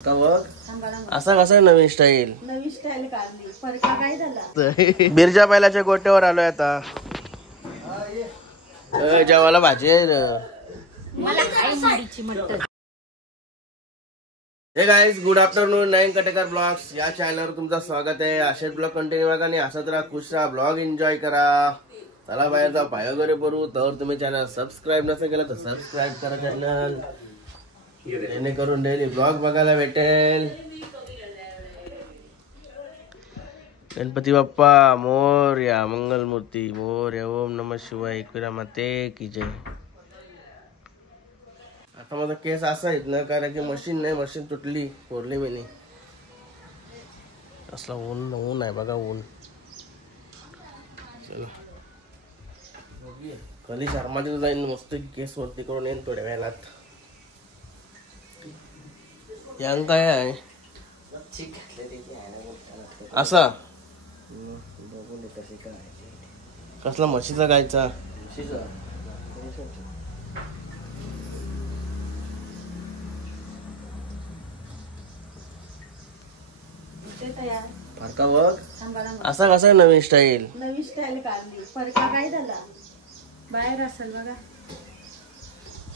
असा कसा नवीन स्टाईल काढली फरक काय झाला. बिरजा बैलाच्या गोट्यावर आलोय आता. जेवायला भाजी हे गाईज, गुड आफ्टरनून. नयन कटेकर ब्लॉग्स या चॅनलवर तुमचं स्वागत आहे. असेच ब्लॉग कंटिन्यू बघा आणि असंच राहा, खुश राहा, ब्लॉग एन्जॉय करा. चला बाहेर जा, पाय वगैरे भरू. तर तुम्ही चॅनल सबस्क्राईब नसेल केलं तर सबस्क्राईब करा चॅनल, जेणेकरून डेली ब्लॉग बघायला भेटेल. गणपती बाप्पा मोरया, मंगलमूर्ती मोरया, ओम नमः शिवाय, एकविरा माते की जय. आता माझा केस असा आहेत ना, कारण की मशीन नाही, मशीन तुटली पौर्णिमेने. असला ऊन ऊन आहे बघा, ऊन. चला खाली शर्माचे जाईन, मस्त केस वरती करून येईन थोड्या वेळात. यांग काय आहे असा कसला म्हशीचा गायचा. फरका बघ, असा कसा नवीन स्टाईल काढली फरक काय झाला. बाहेर असेल बघा,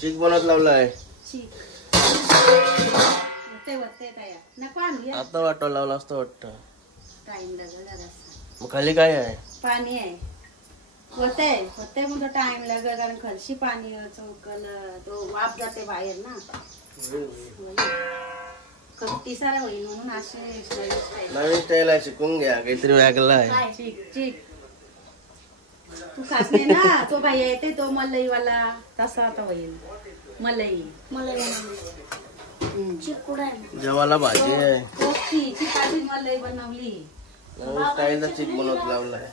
चिक बनवत लावलाय. आता वाटव लावला असतं वाटत. मग खाली काय आहे, पाणी आहे. होते मग टाइम लागेल, कारण खर्ची पाणी चौकल तो वाफ जाते बाहेर ना. तिसारा होईल म्हणून असे नवीन स्टाईल आहे, शिकून घ्या. काहीतरी वेगळं आहे. चिक तू खास नाही ना. तो बाई येते तो मलई वाला, तसा आता होईल. मलई जेवायला भाजी आहे. चिकाची मलई बनवली, नवीन स्टाईलचा चिक बनवत लावलाय.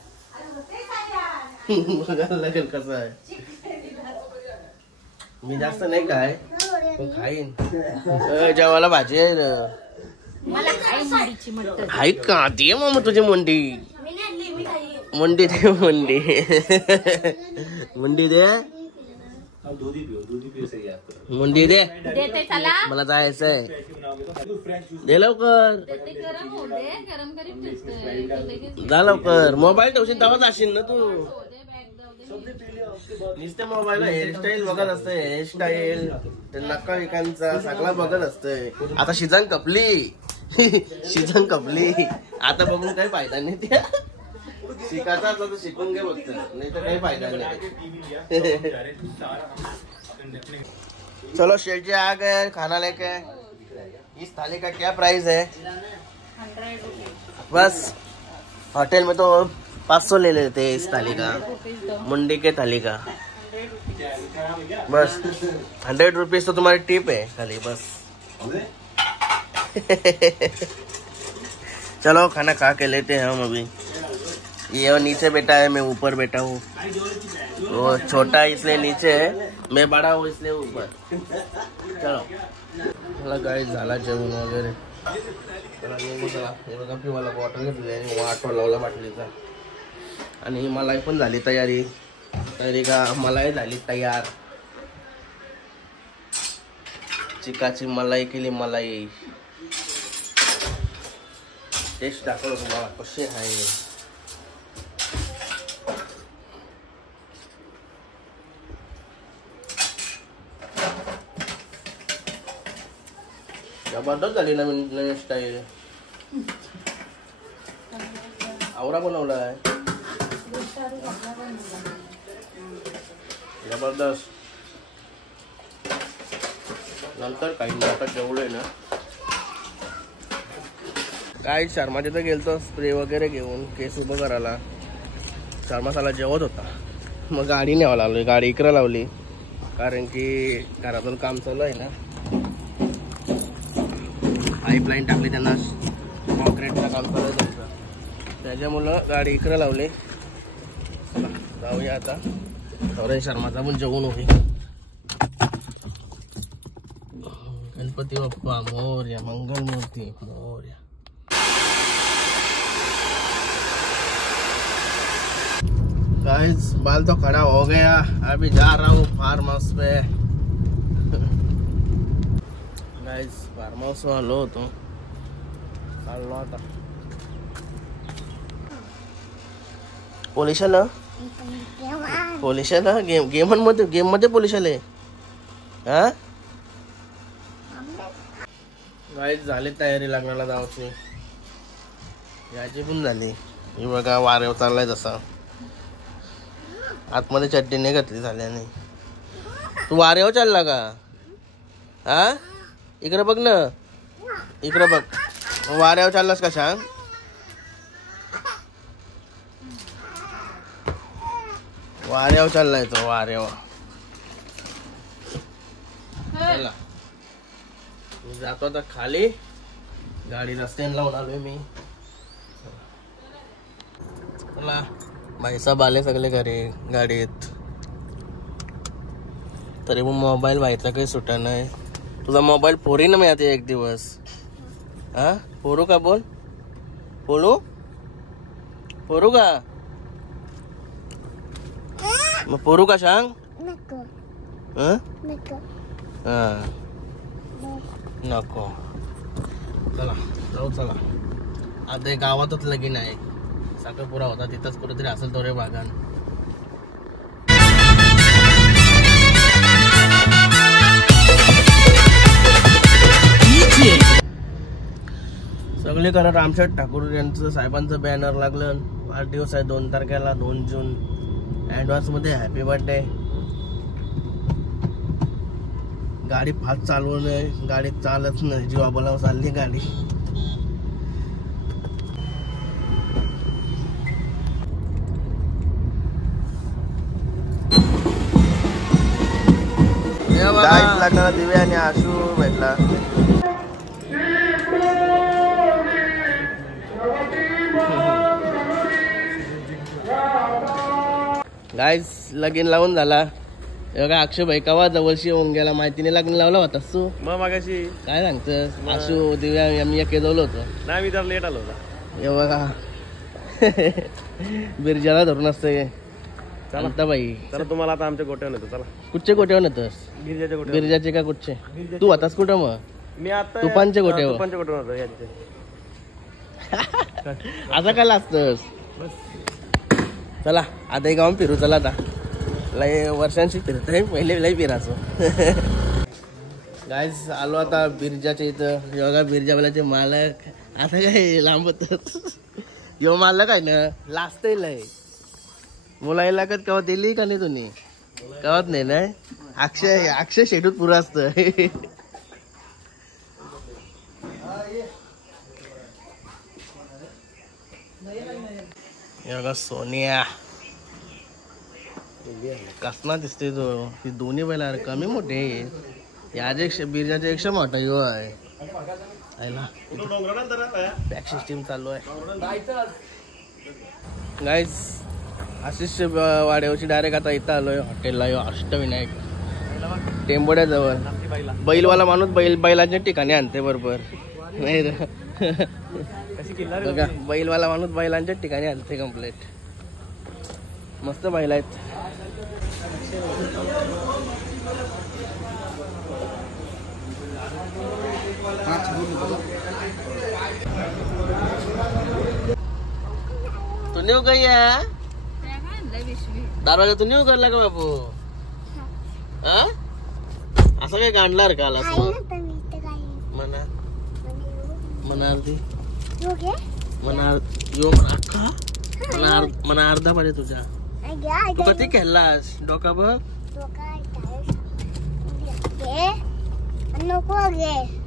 बघायला लागेल कसं आहे. मी जास्त नाही काय पण खाईन. जेवायला भाजी आहे. आहे का ते मग तुझी मुंडी मुंडी दे, मुंडी मुंडी दे, मुंडी दे. मला जायचंय, दे लवकर, जा लवकर. मोबाईल ठेवशील तेव्हाच असेल ना तू. नुसते मोबाईल हेअरस्टाईल बघत असते, हेअरस्टाईल नक्का विकांचा सगळा बघत असतंय. आता शिजन कपली शिजन कपली, आता बघून काही फायदा नाही. त्या शिकायचा असला तर शिकून घे फक्त, नाही तर काही फायदा नाही. चलो शेठ जी आ गए खाना लेके. इस थाली का क्या प्राइस है? 100 रुपये बस. होटल में तो 500 ले लेते हैं इस थाली का, मुंडी के थाली का. बस 100 रुपीज तो तुम्हारी टिप है खाली, बस. चलो खाना खा के लेते हैं हम अभी. ये नीचे बैठा है, मैं ऊपर बैठा हूँ. वो छोटा इसलिए नीचे है, मैं बड़ा हूँ इसलिए ऊपर. चलो मला गाडी झाला जेवण वगैरे. चला हे बघा, पिवाला बॉटल घेतली आणि वाटवा लावला बाटलीचा. आणि मलाई पण झाली तयारी. तयारी का मलाई झाली तयार. चिकाची मलाई केली. मलाई टेस्ट दाखवलं तुम्हाला कशी आहे. जबरदस्त झाली नवीन स्टाईल. आवरा बनवलाय जबरदस्त. नंतर काही आता जेवलोय ना काय. शर्माच्या तर गेलतो स्प्रे वगैरे घेऊन केस उभं करायला. शर्मासाला जेवत होता, मग गाडी न्यावं लागली. गाडी इकडं लावली कारण की घरातून काम चालू आहे ना. पाईपलाईन टाकली त्यांना, कॉन्क्रीटचं काम चालू त्यांचं, त्याच्यामुळं गाडी इकडं लावली. जाऊया आता. सौरभ शर्माचा पण जेवण होईल. गणपती बाप्पा मोरया, मंगलमूर्ती मोरया. गाइस बाल तो खड़ा हो गया, अभी जा रहा हूँ फार्म हाउस पे. गाइस फार्म हाऊस आलो होतो, चाललो आता. पोलिस आलं, गेम मध्ये पोलिस आले. हा गाईज झाली तयारी लग्नाला जायची, याची पण झाली. ही बघा वाऱ्यावर चाललाय तसा. आतमध्ये चड्डी नाही घातली झाल्याने. तू वाऱ्यावर चालला का? हा इकडे बघ ना, इकडे बघ. वाऱ्यावर चाललास का? सांग. वाऱ्यावर चाललाय तो, वाऱ्यावर. चला जातो आता खाली. गाडी रस्त्याने लावून आलोय मी. चला भाईसाहेब आले सगळे घरी गाडीत. तरी पण मोबाईल व्हायचा काही सुटा नाही. तुझा मोबाईल फोरी ना मिळते एक दिवस. हा फोडू का? बोल, फोडू फोडू का? मग फोडू का? सांग. नको. चला जाऊ. चला आता गावातच लगीन आहे. साखरपुरा होता तिथंच कुठेतरी असेल तो रे बागान. सगळे करत रामशेठ ठाकूर यांचं साहेबांचं बॅनर लागलं. वाढदिवस आहे 2 तारखेला, 2 जून. ऍडव्हान्स मध्ये हॅपी बर्थडे. गाडी फास्ट चालवू नये, गाडी चालत नाही, जीवाबाला चालली गाडी. लग्नाला दिव्या आणि आशू भेटला. गाईस लगीन लावून झाला. बघा अक्षय भाई कवा जवळशी होऊन गेला, माहिती नाही. लग्न लावला होता तू मग मागाशी. काय सांगतस? आशू दिव्या मी एक जवळ होतो ना. मी तर लेट आलो होता. हे बघा बिरजाला धरून असतं. चला बाई, चला तुम्हाला आता आमच्या गोट्यावर नेतो. चला. कुठचे गोट्यावर नेतोस? बिरजाचे का कुठचे? तू होतास कुठं मग? मी आता तुपांच्या गोट्यावर. असं काय असतस? चला आता गाव फिरू. चला आता लय वर्षांशी फिरतोय, पहिले लय फिरायचो. गाईस आलो आता बिरजाच्या इथं. योगा बिरजावाल्याचे मालक आता काय लांबतच. यो मालक आहे ना, लाजतय लय. मुलाला लागत कवा दिली का नाही तुम्ही? कवत नाही ना. अक्षय शेडूत पुरा असत. सोनिया कसना दिसते तो. ती दोन्ही बैला कमी मोठे. याचे बिरजाचे 100 मोठा यो आहे. बॅक सिस्टीम चालू आहे. गाईस आशिष वाड्यावरची डायरेक्ट आता इथं आलोय हॉटेलला. अष्टविनायक टेंबोड्याजवळ. बैलवाला माणूस बैलांच्या ठिकाणी आणते बरोबर. नाही बघा बैलवाला माणूस बैलांच्या ठिकाणी आणते कम्प्लीट. मस्त बैल आहेत. तू नेऊ काही दरवाजा तू नेऊ करला का बापू? असं काय काढणार काल मना मनार्दी मना यो मना अर्धा पडे तुझा. तू कधी खेळलास? डोका बघ.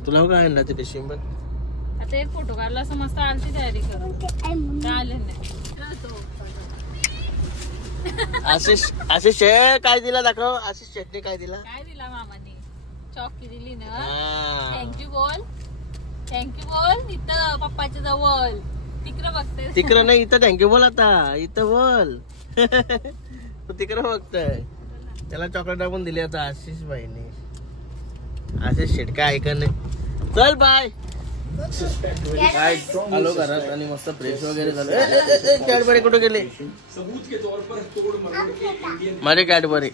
तुला काय आणला ते डिसेंबर? आता एक फोटो काढला असं मस्त आलती तयारी करून. आशिष काय दिला दाखव. आशिष चटणी काय दिला? काय दिला मामाने? चॉकी दिली ना. थँक्यू बोल. थँक्यू बोल. इथं पप्पाच्या जवळ. तिकडं बघते. तिकडं नाही, इथं थँक्यू बोल. आता इथं बोल. तू तिकडं बघतोय. त्याला चॉकलेट टाकून दिली आता आशिष बाईने. आशिष शेट काय ऐकत नाही. चल बाय. काय आलो घरात आणि मस्त फ्रेश वगैरे झालो. कॅडबरी कुठे गेले माझे कॅडबरी?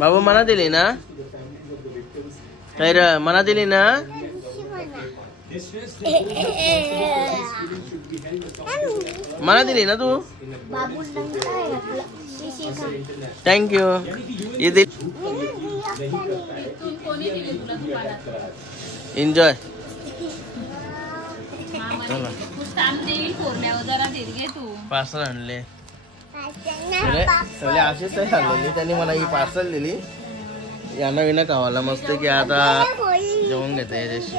बाबू मना दिली ना काय र मना दिली ना? मना दिली ना तू? थँक्यू. एन्जॉय. पार्सल आणले सगळे असेच आणलेली त्यांनी मला ही पार्सल दिली. यांना विना खावाला मस्त की आता जेवण घेता याच्याशी.